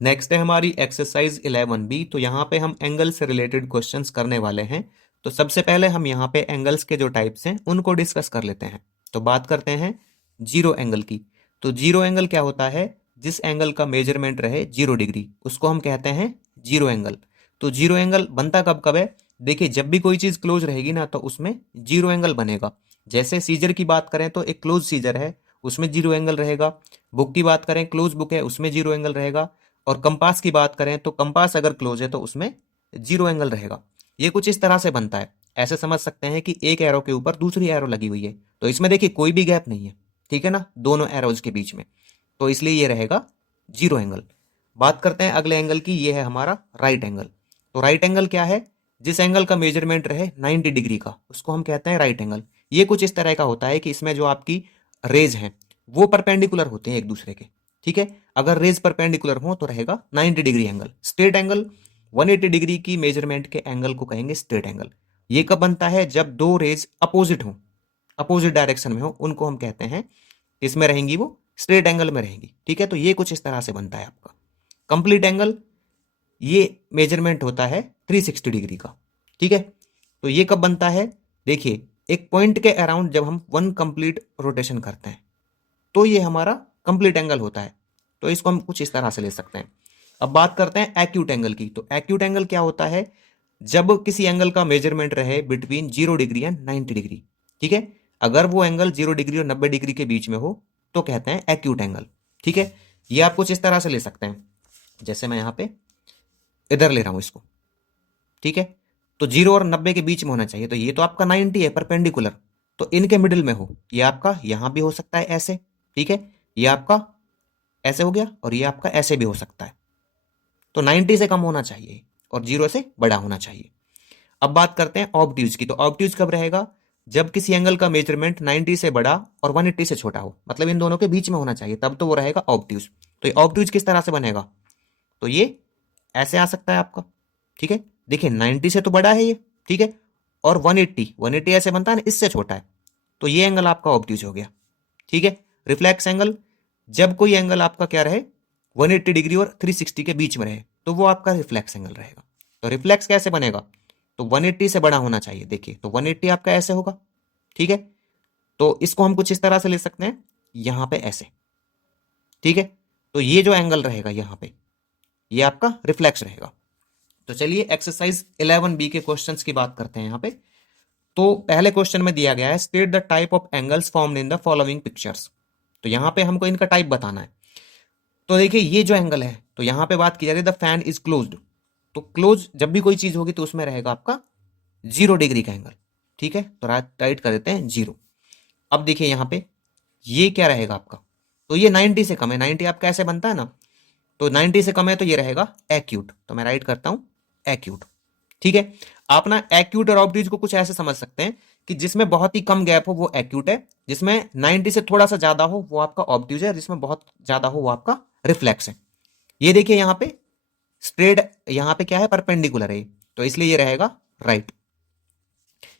Next है हमारी exercise 11B। तो यहाँ पे हम एंगल से रिलेटेड क्वेश्चंस करने वाले हैं। तो सबसे पहले हम यहाँ पे एंगल्स के जो टाइप्स हैं उनको डिस्कस कर लेते हैं। तो बात करते हैं जीरो एंगल की। तो जीरो एंगल क्या होता है? जिस एंगल का मेजरमेंट रहे 0 डिग्री उसको हम कहते हैं जीरो एंगल। तो जीरो एंगल बनता कब कब है? देखिए, जब भी कोई चीज क्लोज रहेगी ना तो उसमें जीरो एंगल बनेगा। जैसे सीजर की बात करें तो एक क्लोज सीजर है, उसमें जीरो एंगल रहेगा। बुक की बात करें, क्लोज बुक है, उसमें जीरो एंगल रहेगा। और कंपास की बात करें तो कंपास अगर क्लोज है तो उसमें जीरो एंगल रहेगा। ये कुछ इस तरह से बनता है। ऐसे समझ सकते हैं कि एक एरो के ऊपर दूसरी एरो लगी हुई है, तो इसमें देखिए कोई भी गैप नहीं है, ठीक है ना, दोनों एरोज के बीच में। तो इसलिए ये रहेगा जीरो एंगल। बात करते हैं अगले एंगल की। ये है हमारा राइट एंगल। तो राइट एंगल क्या है? जिस एंगल का मेजरमेंट रहे 90 डिग्री का उसको हम कहते हैं राइट एंगल। ये कुछ इस तरह का होता है कि इसमें जो आपकी रेज हैं वो परपेंडिकुलर होते हैं एक दूसरे के, ठीक है। अगर रेज परपेंडिकुलर हो तो रहेगा 90 degree angle. Straight angle 180 degree की मेजरमेंट के एंगल को कहेंगे स्ट्रेट एंगल। ये कब बनता है? जब दो रेज अपोजिट हो, अपोजिट डायरेक्शन में हो, उनको हम कहते हैं, इसमें रहेंगी वो स्ट्रेट एंगल में रहेंगी, ठीक है। तो ये कुछ इस तरह से बनता है आपका कंप्लीट एंगल। ये मेजरमेंट होता है 360 डिग्री का, ठीक है। तो ये कब बनता है? देखिए, एक पॉइंट के अराउंड जब हम वन कंप्लीट रोटेशन करते हैं तो ये हमारा कंप्लीट एंगल होता है। तो इसको हम कुछ इस तरह से ले सकते हैं। अब बात करते हैं एक्यूट एंगल की। तो एक्यूट एंगल क्या होता है? जब किसी एंगल का मेजरमेंट रहे बिटवीन 0 डिग्री एंड 90 डिग्री, ठीक है। अगर वो एंगल 0 डिग्री और 90 डिग्री के बीच में हो तो कहते हैं एक्यूट एंगल, ठीक है। ये आप कुछ इस तरह से ले सकते हैं। जैसे मैं यहां पे इधर ले रहा हूं इसको, ठीक है। तो 0 और 90 के बीच में होना चाहिए। तो ये तो आपका 90 है परपेंडिकुलर, तो इनके मिडिल में हो। ये आपका यहां भी हो सकता है ऐसे, ठीक है। ये आपका ऐसे हो गया और ये आपका ऐसे भी हो सकता है। तो 90 से कम होना चाहिए और 0 से बड़ा होना चाहिए। अब बात करते हैं ऑब्ट्यूज की। तो ऑब्ट्यूज कब रहेगा? जब किसी एंगल का मेजरमेंट 90 से बड़ा और 180 से छोटा हो, मतलब इन दोनों के बीच में होना चाहिए, तब तो वो रहेगा ऑब्ट्यूज। तो ये ऑब्ट्यूज किस तरह से बनेगा? तो ये ऐसे आ सकता है आपका, ठीक है। देखिए 90 से तो बड़ा है ये, ठीक है। और 180 ऐसे बनता है ना, इससे छोटा है। तो ये एंगल आपका ऑब्ट्यूज हो गया, ठीक है। रिफ्लेक्स एंगल, जब कोई एंगल आपका क्या रहे 180 डिग्री और 360 के बीच में रहे तो वो आपका रिफ्लेक्स एंगल रहेगा। तो रिफ्लेक्स कैसे बनेगा? तो 180 से बड़ा होना चाहिए। देखिए, तो 180 आपका ऐसे होगा, ठीक है। तो इसको हम कुछ इस तरह से ले सकते हैं, यहां पे ऐसे, ठीक है। तो ये जो एंगल रहेगा यहां पे, ये आपका रिफ्लेक्स रहेगा। तो चलिए एक्सरसाइज 11B के क्वेश्चंस की बात करते हैं यहां पे। तो पहले क्वेश्चन में दिया गया है state the type of angles formed in the following pictures. तो यहां पे हमको इनका टाइप बताना है। तो देखिए, ये जो एंगल है, तो यहां पे बात की जा रही है द फैन इज क्लोज्ड। तो क्लोज जब भी कोई चीज होगी तो उसमें रहेगा आपका 0 डिग्री का एंगल, ठीक है। तो राइट कर देते हैं 0। अब देखिए यहां पे ये क्या रहेगा आपका? तो ये 90 से कम है। 90 आपका ऐसे बनता है ना, तो 90 से कम है तो ये रहेगा एक्यूट। तो मैं राइट करता हूं एक्यूट, ठीक है। आप ना एक्यूट और ऑब्ट्यूज को कुछ ऐसे समझ सकते हैं कि जिसमें बहुत ही कम गैप हो वो एक्यूट है, जिसमें 90 से थोड़ा सा ज्यादा हो वो आपका ऑब्ट्यूज है, जिसमें बहुत ज्यादा हो वो आपका रिफ्लेक्स है। ये देखिए यहां पे स्ट्रेट, यहां पे क्या है, परपेंडिकुलर है, तो इसलिए ये रहेगा राइट।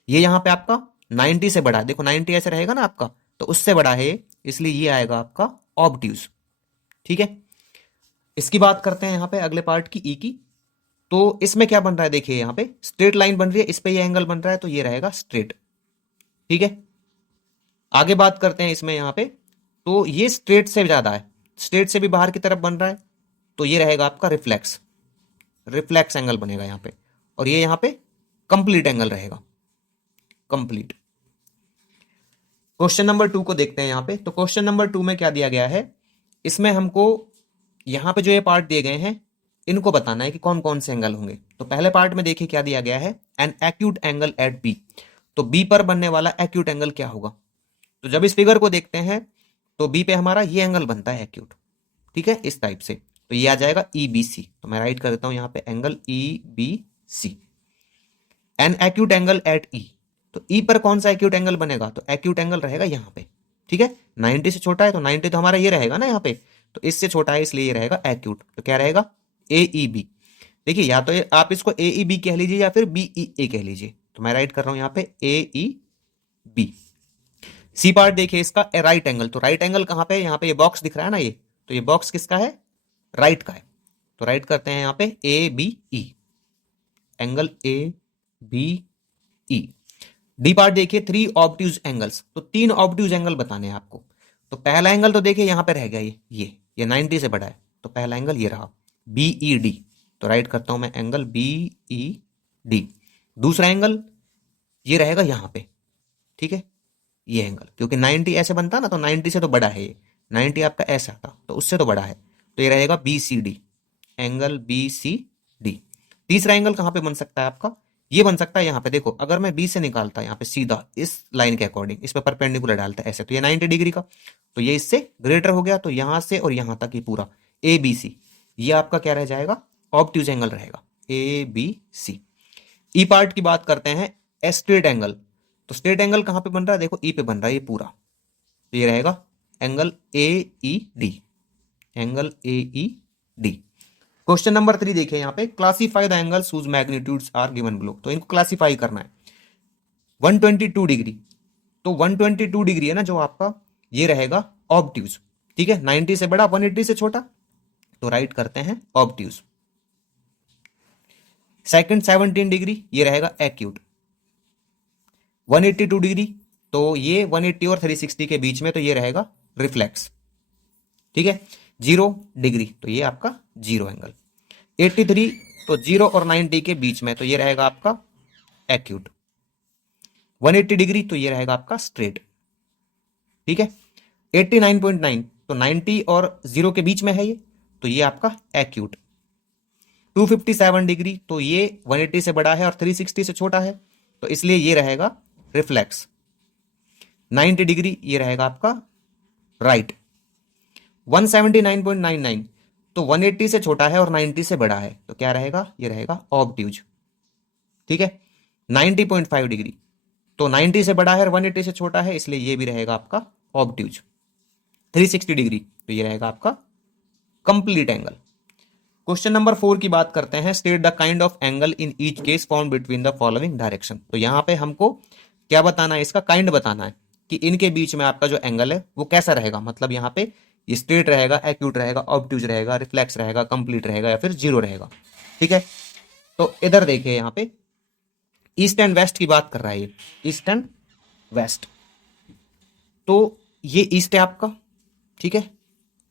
ये यहां पे आपका 90 से बड़ा है, देखो 90 ऐसे रहेगा ना आपका, तो उससे बड़ा है ये, इसलिए ये आएगा आपका ऑब्ट्यूज, ठीक है। इसकी बात करते हैं यहां पे अगले पार्ट की, ई की। तो इसमें क्या बन रहा है? देखिए यहां पे स्ट्रेट लाइन बन रही है, इस पे ये एंगल बन रहा है, तो ये रहेगा स्ट्रेट, ठीक है। आगे बात करते हैं इसमें यहां पे, तो ये स्ट्रेट से ज्यादा है, स्ट्रेट से भी बाहर की तरफ बन रहा है, तो ये रहेगा आपका रिफ्लेक्स, रिफ्लेक्स एंगल बनेगा यहां पे। और ये यहां पे कंप्लीट एंगल रहेगा, कंप्लीट। क्वेश्चन नंबर 2 को देखते हैं यहां पे। तो क्वेश्चन नंबर 2 में क्या दिया गया है? इसमें हमको यहां पे जो ये पार्ट दिए गए हैं इनको बताना है कि कौन कौन से एंगल होंगे। तो पहले पार्ट में देखिए क्या दिया गया है, an acute angle at B. तो बी पर बनने वाला एक्यूट एंगल क्या होगा? तो जब इस फिगर को देखते हैं तो बी पे हमारा ये एंगल बनता है एक्यूट, ठीक है, इस टाइप से। तो ये आ जाएगा ई बी सी। तो मैं राइट कर देता हूं यहां पे angle E B C. An acute angle at E. तो ई पर कौन सा एक्यूट एंगल बनेगा? तो एक्यूट एंगल रहेगा यहां पे, ठीक है। 90 से छोटा है तो 90 तो हमारा ये रहेगा ना यहाँ पे, तो इससे छोटा है इसलिए ये रहेगा एक्यूट। तो क्या रहेगा? ए ई बी। देखिए या तो आप इसको ए ई बी कह लीजिए या फिर बी ई ए कह लीजिए। तो मैं राइट कर रहा हूं यहाँ पे ए ई बी। सी पार्ट देखिए इसका राइट एंगल। तो राइट एंगल कहां पे है? यहाँ पे ये बॉक्स दिख रहा है ना, ये तो ये बॉक्स किसका है? राइट का है। तो राइट करते हैं यहाँ पे A B E, angle A B E. D part देखिए, 3 ऑब्ट्यूज एंगल्स, तो 3 ऑब्ट्यूज एंगल बताने हैं आपको। तो पहला एंगल तो देखिए यहाँ पे रह गया, ये 90 से बड़ा है, तो पहला एंगल ये रहा बी ई डी, तो राइट करता हूं मैं एंगल बी ई डी। दूसरा एंगल ये रहेगा यहाँ पे, ठीक है, ये एंगल, क्योंकि 90 ऐसे बनता ना, तो 90 से तो बड़ा है ये, 90 आपका ऐसा था तो उससे तो बड़ा है, तो ये रहेगा B C D, angle B C D. तीसरा एंगल कहां पे बन सकता है आपका, ये बन सकता है यहाँ पे, देखो अगर मैं बी से निकालता यहाँ पे सीधा इस लाइन के अकॉर्डिंग, इस पे परपेंडिकुलर डालता है ऐसे, तो ये 90 डिग्री का, तो ये इससे ग्रेटर हो गया, तो यहां से और यहां तक ये पूरा ए बी सी, ये आपका क्या रह जाएगा, ऑब्ट्यूज एंगल रहेगा, A B C. E part की बात करते हैं, स्ट्रेट एंगल, तो स्ट्रेट एंगल कहां पे बन रहा है, देखो ई पे बन रहा है ये पूरा, तो ये रहेगा angle A E D, angle A E D. Question number 3 देखिए यहाँ पे, classify the angles whose magnitudes are given below, तो इनको क्लासीफाई करना है। 122 डिग्री, तो 122 डिग्री है ना जो आपका, ये रहेगा ऑब्ट्यूज, ठीक है, 90 से बड़ा 180 से छोटा, तो राइट करते हैं ऑब्ट्यूज। सेकंड 17 डिग्री, ये रहेगा एक्यूट। 182 डिग्री, तो ये 180 और 360 के बीच में, तो ये रहेगा रिफ्लेक्स, ठीक है। 0 डिग्री, तो ये आपका जीरो एंगल। 83, तो 0 और 90 के बीच में, तो ये रहेगा आपका एक्यूट। 180 डिग्री, तो ये रहेगा आपका स्ट्रेट, ठीक है। 89.9, तो 90 और 0 के बीच में है ये, तो ये आपका एक्यूट। 257 डिग्री, तो ये 180 से बड़ा है और 360 से छोटा है, तो इसलिए ये रहेगा रिफ्लेक्स। 90 डिग्री, ये रहेगा आपका राइट। 179.99, तो 180 से छोटा है और 90 से बड़ा है, तो क्या रहेगा, ये रहेगा ऑब्ट्यूज, ठीक है। 90.5 डिग्री, तो 90 से बड़ा है और 180 से छोटा है, इसलिए ये भी रहेगा आपका ऑब्ट्यूज। 360 डिग्री, तो ये रहेगा आपका कंप्लीट एंगल। क्वेश्चन नंबर 4 की बात करते हैं, state the kind of angle in each case found between the following direction, तो यहां पे हमको क्या बताना है, इसका काइंड बताना है कि इनके बीच में आपका जो एंगल है वो कैसा रहेगा, मतलब यहाँ पे ये स्ट्रेट रहेगा, एक्यूट रहेगा, ऑब्ट्यूज रहेगा, रिफ्लेक्स रहेगा, कंप्लीट रहेगा, या फिर जीरो रहेगा, ठीक है। तो इधर देखिए यहाँ पे ईस्ट एंड वेस्ट की बात कर रहा है ये, ईस्ट एंड वेस्ट, तो ये ईस्ट है आपका, ठीक है,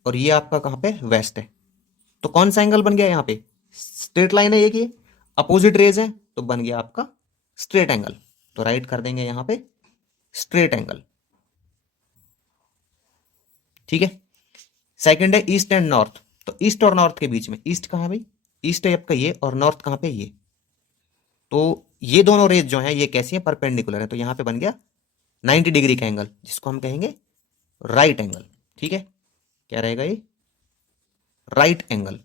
और ये आपका कहां पे वेस्ट है, तो कौन सा एंगल बन गया यहाँ पे, स्ट्रेट लाइन है ये, अपोजिट रेज है, तो बन गया आपका स्ट्रेट एंगल, तो राइट कर देंगे यहाँ पे स्ट्रेट एंगल, ठीक है। सेकंड है ईस्ट एंड नॉर्थ, तो ईस्ट और नॉर्थ के बीच में, ईस्ट कहां है भाई, ईस्ट है आपका ये, और नॉर्थ कहां पे ये, तो ये दोनों रेज जो हैं ये कैसी है, परपेंडिकुलर है, तो यहां पे बन गया 90 डिग्री का एंगल, जिसको हम कहेंगे राइट एंगल, ठीक है। क्या रहेगा ये, right angle.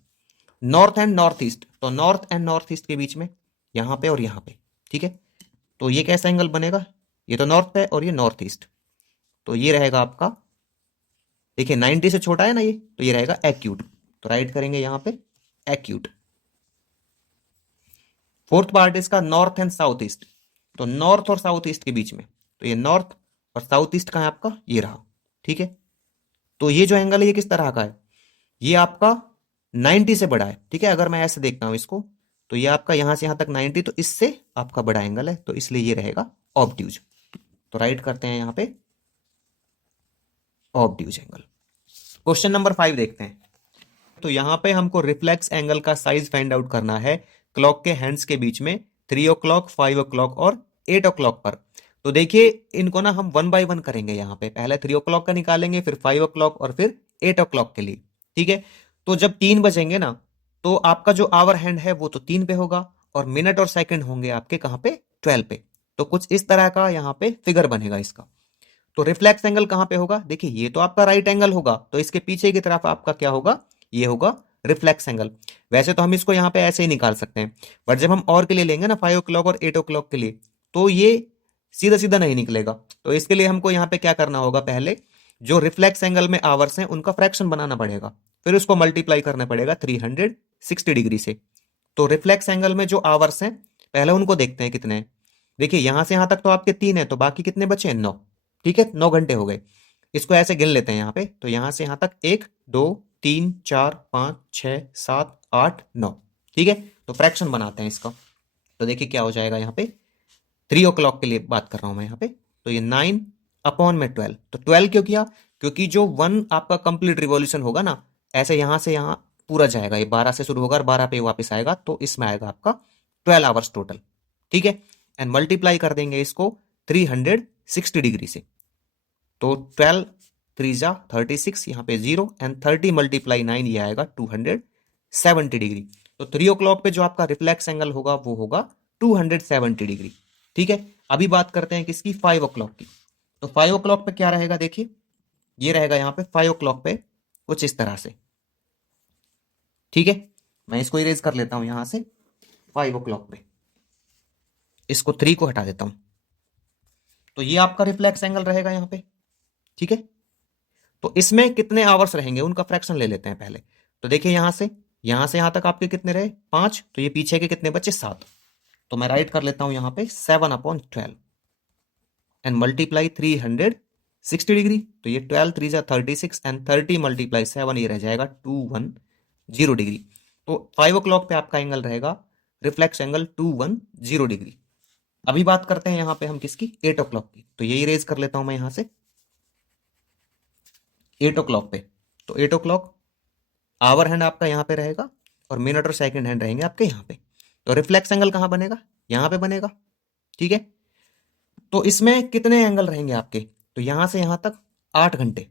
North and north east, तो नॉर्थ एंड नॉर्थ ईस्ट के बीच में, यहां पे और यहां पे, ठीक है, तो ये कैसा एंगल बनेगा, ये तो नॉर्थ है और ये नॉर्थ ईस्ट, तो ये रहेगा आपका, देखिए 90 से छोटा है ना ये, तो ये रहेगा एक्यूट, तो राइट करेंगे यहां पे एक्यूट। फोर्थ पार्ट इसका नॉर्थ एंड साउथ ईस्ट, तो नॉर्थ और साउथ ईस्ट के बीच में, तो ये नॉर्थ और साउथ ईस्ट का है आपका, ये रहा, ठीक है। तो ये जो एंगल है ये किस तरह का है, ये आपका 90 से बड़ा है, ठीक है। अगर मैं ऐसे देखता हूं इसको, तो ये आपका यहां से यहां तक 90, तो इससे आपका बड़ा एंगल है, तो इसलिए ये रहेगा ऑब्ट्यूज, तो राइट करते हैं यहां पे ऑब्ट्यूज एंगल। क्वेश्चन नंबर 5 देखते हैं, तो यहां पे हमको रिफ्लेक्स एंगल का साइज फाइंड आउट करना है क्लॉक के हैंड्स के बीच में, 3 o'clock, 5 o'clock और 8 o'clock पर। तो देखिए इनको ना हम 1 by 1 करेंगे, यहाँ पे पहले 3 o'clock का निकालेंगे, फिर 5 o'clock और फिर 8 o'clock के लिए, ठीक है। तो जब 3 बजेंगे ना, तो आपका जो आवर हैंड है वो तो 3 पे होगा, और मिनट और सेकंड होंगे आपके कहां पे, 12 पे। तो कुछ इस तरह का यहाँ पे फिगर बनेगा इसका। तो रिफ्लेक्स एंगल कहां पे होगा, देखिए ये तो आपका राइट एंगल होगा, तो इसके पीछे की तरफ आपका क्या होगा, ये होगा रिफ्लेक्स एंगल। वैसे तो हम इसको यहाँ पे ऐसे ही निकाल सकते हैं, बट जब हम और के लिए लेंगे ना 5 o'clock और 8 o'clock के लिए, तो ये सीधा सीधा नहीं निकलेगा। तो इसके लिए हमको यहाँ पे क्या करना होगा, पहले जो रिफ्लेक्स एंगल में आवर्स हैं उनका फ्रैक्शन बनाना पड़ेगा, फिर उसको मल्टीप्लाई करना पड़ेगा 360 डिग्री से। तो रिफ्लेक्स एंगल में जो आवर्स हैं पहले उनको देखते हैं कितने हैं। देखिए यहां से यहां तक तो आपके 3 है, तो बाकी कितने बचे, 9, ठीक है, 9 घंटे हो गए। इसको ऐसे गिन लेते हैं यहाँ पे, तो यहां से यहां तक 1 2 3 4 5 6 7 8 9। ठीक है, तो फ्रैक्शन बनाते हैं इसका। तो देखिए क्या हो जाएगा यहाँ पे, 3 o'clock के लिए बात कर रहा हूं मैं यहाँ पे। तो ये 9/12। तो 12 क्यों किया, क्योंकि जो 1 आपका कंप्लीट रिवॉल्यूशन होगा ना, ऐसे यहां से यहां पूरा जाएगा, ये 12 से शुरू होगा और 12 पे वापस आएगा, तो इसमें आएगा आपका 12 आवर्स टोटल। ठीक है, एंड मल्टीप्लाई कर देंगे इसको 360 डिग्री से। तो 12 3 जा 36, यहाँ पे 0 एंड 30 × 9 ये आएगा 270 डिग्री। तो 3 o'clock पे जो आपका रिफ्लेक्स एंगल होगा वो होगा 270 डिग्री। ठीक है, अभी बात करते हैं किसकी, 5 o'clock की। तो 5 o'clock पे क्या रहेगा, देखिए ये रहेगा यहाँ पे 5 o'clock पे कुछ इस तरह से। ठीक है, मैं इसको इरेज कर लेता हूं यहां से। 5 o'clock पे इसको 3 को हटा देता हूं, तो ये आपका रिफ्लेक्स एंगल रहेगा यहाँ पे। ठीक है, तो इसमें कितने आवर्स रहेंगे उनका फ्रैक्शन ले लेते हैं पहले। तो देखिए यहां से यहां तक आपके कितने रहे, 5, तो ये पीछे के कितने बचे, 7। तो मैं राइट कर लेता हूं यहाँ पे 7/12 एंड मल्टीप्लाई 360 डिग्री। तो ये 12 3 जा 36 एंड 30 × 7 ये रह जाएगा 210 डिग्री। तो 5 o'clock पे आपका एंगल रहेगा रिफ्लेक्स एंगल 210 डिग्री। अभी बात करते हैं यहाँ पे हम किसकी, 8 o'clock की। तो ये इरेज कर लेता हूं मैं यहाँ से 8 o'clock पे। तो 8 o'clock आवर हैंड आपका यहाँ पे रहेगा और मिनट और सेकंड हैंड रहेंगे आपके यहाँ पे। तो रिफ्लेक्स एंगल कहाँ बनेगा, यहाँ पे बनेगा। ठीक है, तो इसमें कितने एंगल रहेंगे आपके, तो यहां से यहां तक 8 घंटे।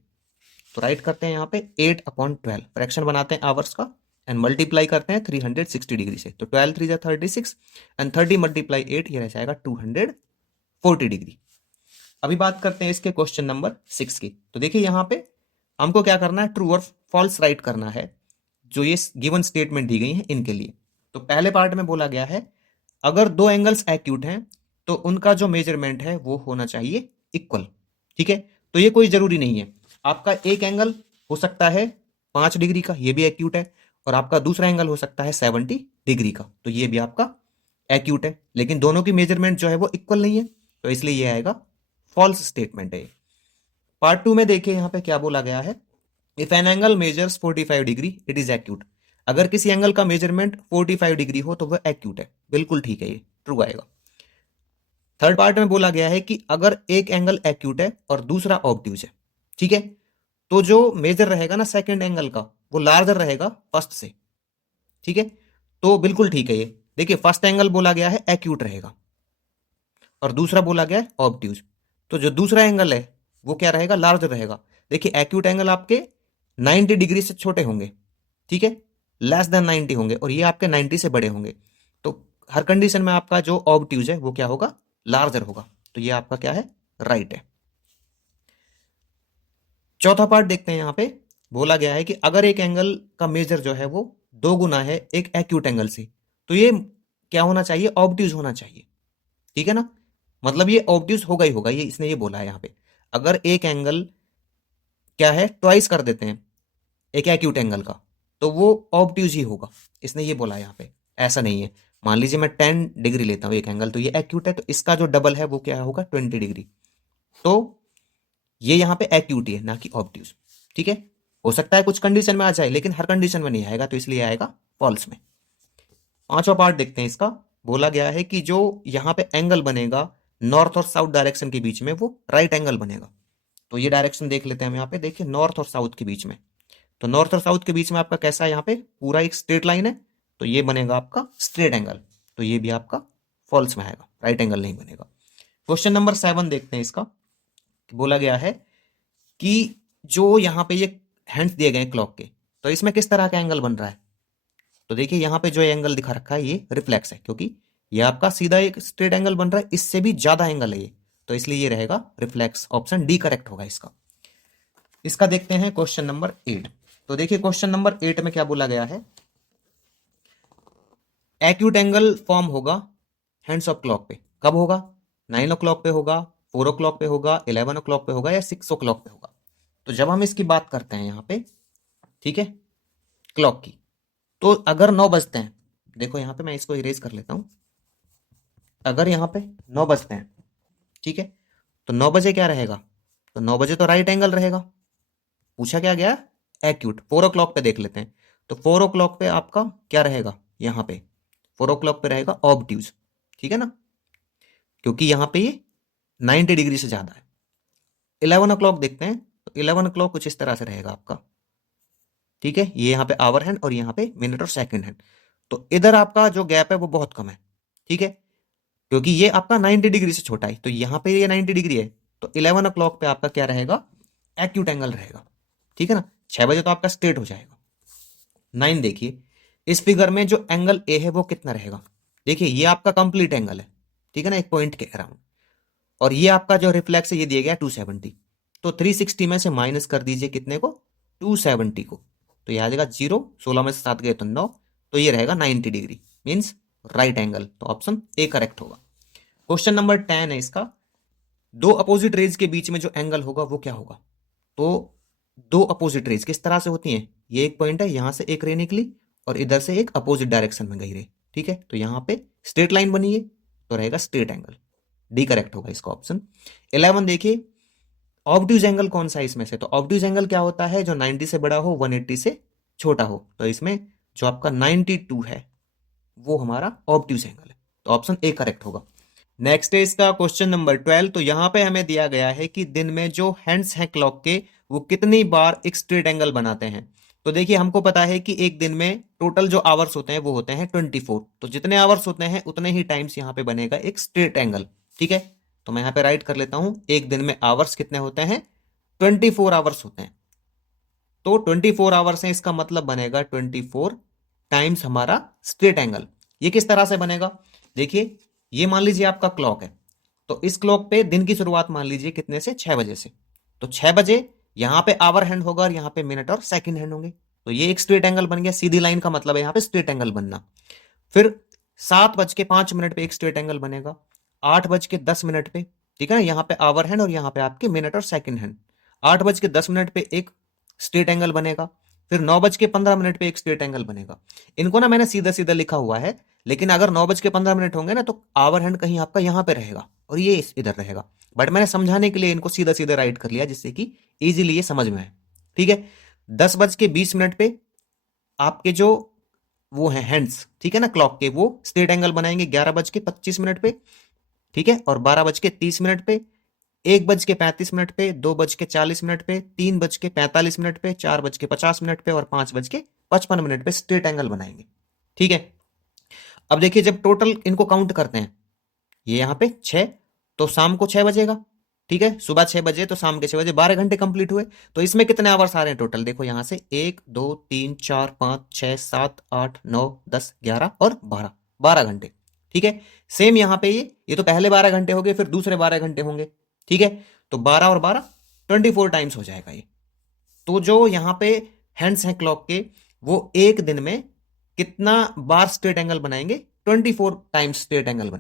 तो राइट करते हैं यहाँ पे 8/12, फ्रैक्शन बनाते हैं आवर्स का एंड मल्टीप्लाई करते हैं 360 डिग्री से। तो 12 3 जा 36 एंड 30 × 8 ये रह जाएगा 240 डिग्री। अभी बात करते हैं इसके क्वेश्चन नंबर 6 की। तो देखिए यहाँ पे हमको क्या करना है, ट्रू और फॉल्स राइट करना है जो ये गिवन स्टेटमेंट दी गई है इनके लिए। तो पहले पार्ट में बोला गया है अगर दो एंगल्स एक्यूट हैं तो उनका जो मेजरमेंट है वो होना चाहिए इक्वल। ठीक है, तो ये कोई जरूरी नहीं है, आपका एक एंगल हो सकता है 5 डिग्री का, ये भी एक्यूट है, और आपका दूसरा एंगल हो सकता है 70 डिग्री का, तो ये भी आपका एक्यूट है, लेकिन दोनों की मेजरमेंट जो है वो इक्वल नहीं है, तो इसलिए ये आएगा फॉल्स स्टेटमेंट है। पार्ट 2 में देखिए यहाँ पे क्या बोला गया है, if an angle measures 45 degree it is acute. अगर किसी एंगल का मेजरमेंट 45 डिग्री हो तो वह एक्यूट है, बिल्कुल ठीक है, ये ट्रू आएगा। थर्ड पार्ट में बोला गया है कि अगर एक एंगल एक्यूट है और दूसरा ऑब्ट्यूज है, ठीक है, तो जो मेजर रहेगा ना सेकंड एंगल का वो लार्जर रहेगा फर्स्ट से। ठीक है, तो बिल्कुल ठीक है ये। देखिए फर्स्ट एंगल बोला गया है एक्यूट रहेगा और दूसरा बोला गया है ऑब्ट्यूज, तो जो दूसरा एंगल है वो क्या रहेगा, लार्जर रहेगा। देखिए एक्यूट एंगल आपके 90 डिग्री से छोटे होंगे, ठीक है, लेस देन 90 होंगे, और ये आपके 90 से बड़े होंगे। तो हर कंडीशन में आपका जो ऑब्ट्यूज है वो क्या होगा, लार्जर होगा। तो ये आपका क्या है, राइट है। चौथा पार्ट देखते हैं, यहां पे बोला गया है कि अगर एक एंगल का मेजर जो है वो 2 गुना है एक एक्यूट एंगल से, तो ये क्या होना चाहिए, ऑब्ट्यूज होना चाहिए। ठीक है ना, मतलब ये ऑब्ट्यूज होगा ही होगा, ये इसने ये बोला है यहाँ पे। अगर एक एंगल क्या है ट्वाइस कर देते हैं एक एक्यूट एंगल का, तो वो ऑब्ट्यूज ही होगा, इसने ये बोला है यहाँ पे। ऐसा नहीं है, मान लीजिए मैं 10 डिग्री लेता हूँ एक एंगल, तो ये एक्यूट है, तो इसका जो डबल है वो क्या होगा, 20 डिग्री। तो ये यहाँ पे एक्यूट ही है, ना कि ऑब्ट्यूज। ठीक है, हो सकता है कुछ कंडीशन में आ जाए, लेकिन हर कंडीशन में नहीं आएगा, तो इसलिए आएगा फॉल्स में। पांचवा पार्ट देखते हैं इसका। बोला गया है कि जो यहाँ पे एंगल बनेगा नॉर्थ और साउथ डायरेक्शन के बीच में वो राइट एंगल बनेगा। तो ये डायरेक्शन देख लेते हैं हम यहाँ पे, देखिए नॉर्थ और साउथ के बीच में। तो नॉर्थ और साउथ के बीच में आपका कैसा है, यहाँ पे पूरा एक स्ट्रेट लाइन है, तो ये बनेगा आपका स्ट्रेट एंगल। तो ये भी आपका फॉल्स में आएगा, राइट एंगल नहीं बनेगा। क्वेश्चन नंबर 7 देखते हैं इसका। बोला गया है कि जो यहाँ पे ये हैंड्स दिए गए क्लॉक के, तो इसमें किस तरह का एंगल बन रहा है। तो देखिए यहाँ पे जो एंगल दिखा रखा है ये रिफ्लेक्स है, क्योंकि ये आपका सीधा एक स्ट्रेट एंगल बन रहा है, इससे भी ज्यादा एंगल है ये, तो इसलिए ये रहेगा रिफ्लेक्स। ऑप्शन डी करेक्ट होगा इसका। इसका देखते हैं क्वेश्चन नंबर 8। तो देखिए क्वेश्चन नंबर 8 में क्या बोला गया है, एक्यूट एंगल फॉर्म होगा हैंड्स ऑफ क्लॉक पे, कब होगा, 9 o'clock पे होगा, 4 o'clock पे होगा, 11 o'clock पे होगा, या 6 o'clock पे होगा। तो जब हम इसकी बात करते हैं यहाँ पे, ठीक है, क्लॉक की, तो अगर 9 बजते हैं, देखो यहाँ पे मैं इसको इरेज कर लेता हूं, अगर यहाँ पे 9 बजते हैं, ठीक है, तो 9 बजे क्या रहेगा, तो 9 बजे तो राइट एंगल रहेगा। पूछा क्या गया, एक्यूट। 4 o'clock पे देख लेते हैं, तो 4 ओ क्लॉक पे आपका क्या रहेगा, यहाँ पे 4 ओ क्लॉक पे रहेगा ऑब्ट्यूज, ठीक है ना, क्योंकि यहाँ पे ये 90 डिग्री से ज्यादा है। 11 ओ क्लॉक देखते हैं, तो 11 ओ क्लॉक कुछ इस तरह से रहेगा आपका, ठीक है, ये यहाँ पे आवर हैंड और यहाँ पे मिनट और सेकंड हैंड। तो इधर आपका जो गैप है वो बहुत कम है, ठीक है, क्योंकि ये आपका 90 डिग्री से छोटा है, तो यहाँ पे ये 90 डिग्री है, तो 11 ओ क्लॉक पे आपका क्या रहेगा, एक्यूट एंगल रहेगा, ठीक है ना। 6 बजे तो आपका स्ट्रेट हो जाएगा। 9 देखिए, इस फिगर में जो एंगल ए है वो कितना रहेगा, देखिए ये आपका कंप्लीट एंगल है, ठीक है ना, एक पॉइंट के अराउंड, और ये आपका जो रिफ्लेक्स है ये दिया गया 270, तो 360 में से माइनस कर दीजिए कितने को, 270 को, तो ये आ जाएगा 0, 16 में से 7 गए तो 9, तो ये रहेगा 90 डिग्री, मीन्स राइट एंगल, तो ऑप्शन ए करेक्ट होगा। क्वेश्चन नंबर 10 है इसका, दो अपोजिट रेज के बीच में जो एंगल होगा वो क्या होगा। तो दो अपोजिट रेज किस तरह से होती हैं, ये एक पॉइंट है, यहां से एक रे निकली और इधर से एक अपोजिट डायरेक्शन में गई रे, ठीक है, तो यहां पे स्ट्रेट लाइन बनी है, तो रहेगा स्ट्रेट एंगल, डी करेक्ट होगा इसका ऑप्शन। 11 देखिए, ऑब्ट्यूज एंगल कौन सा है इसमें से, तो ऑब्ट्यूज एंगल क्या होता है, जो 90 से बड़ा हो 180 से छोटा हो, तो इसमें जो आपका 92 है वो हमारा ऑब्ट्यूज एंगल है, तो ऑप्शन ए करेक्ट होगा। नेक्स्ट है इसका क्वेश्चन नंबर 12, तो यहां पे हमें दिया गया है कि दिन में जो हैंड्स हैं क्लॉक के वो कितनी बार एक स्ट्रेट एंगल बनाते हैं। तो देखिए हमको पता है कि एक दिन में टोटल जो आवर्स होते हैं वो होते हैं 24, तो जितने आवर्स होते हैं उतने ही टाइम्स यहाँ पे बनेगा एक स्ट्रेट एंगल, ठीक है, तो मैं यहाँ पे राइट कर लेता हूं, एक दिन में आवर्स कितने होते हैं, 24 आवर्स होते हैं, तो 24 आवर्स हैं, इसका मतलब बनेगा 24 टाइम्स हमारा स्ट्रेट एंगल। ये किस तरह से बनेगा, देखिए ये मान लीजिए आपका क्लॉक है, तो इस क्लॉक पे दिन की शुरुआत मान लीजिए कितने से, 6 बजे से, तो 6 बजे यहां पे आवर हैंड होगा और यहां पे मिनट और सेकंड हैंड होंगे, तो ये एक स्ट्रेट एंगल बन गया, सीधी लाइन का मतलब है यहां पे स्ट्रेट एंगल बनना। फिर 7:05 पे एक स्ट्रेट एंगल बनेगा, 8:10 पे, ठीक है ना, यहाँ पे आवर हैंड और यहाँ पे आपके मिनट और सेकंड हैंड, 8:10 पे एक स्ट्रेट एंगल बनेगा, फिर 9:15 पे एक स्ट्रेट एंगल बनेगा। इनको ना मैंने सीधा सीधा लिखा हुआ है, लेकिन अगर 9:15 होंगे ना तो आवर हैंड कहीं आपका यहाँ पे रहेगा और ये इधर रहेगा, बट मैंने समझाने के लिए इनको सीधा सीधा राइट कर लिया जिससे कि इजीली ये समझ में आए, ठीक है। 10:20 पे आपके जो वो है हैंड्स, ठीक है ना, क्लॉक के, वो स्ट्रेट एंगल बनाएंगे 11:25 पे, ठीक है, और 12:30 पे, 1:35 पे, 2:40 पे, 3:45 पे, 4:50 पे और 5:55 पे स्ट्रेट एंगल बनाएंगे, ठीक है। अब देखिए जब टोटल इनको काउंट करते हैं, ये यहाँ पे 6, तो शाम को 6 बजेगा, ठीक है, सुबह 6 बजे तो शाम के 6 बजे, 12 घंटे कंप्लीट हुए। तो इसमें कितने आवर्स आ रहे हैं टोटल, देखो यहां से 1 2 3 4 5 6 7 8 9 10 11 और 12, 12 घंटे, ठीक है। सेम यहाँ पे ये तो पहले 12 घंटे हो गए, फिर दूसरे 12 घंटे होंगे, ठीक है, तो 12 और 12 24 टाइम्स हो जाएगा ये। तो जो यहाँ पे हैंड्स हैं क्लॉक के, वो एक दिन में कितना बार स्ट्रेट एंगल बनाएंगे, 24 टाइम्स स्ट्रेट एंगल बनाएंगे।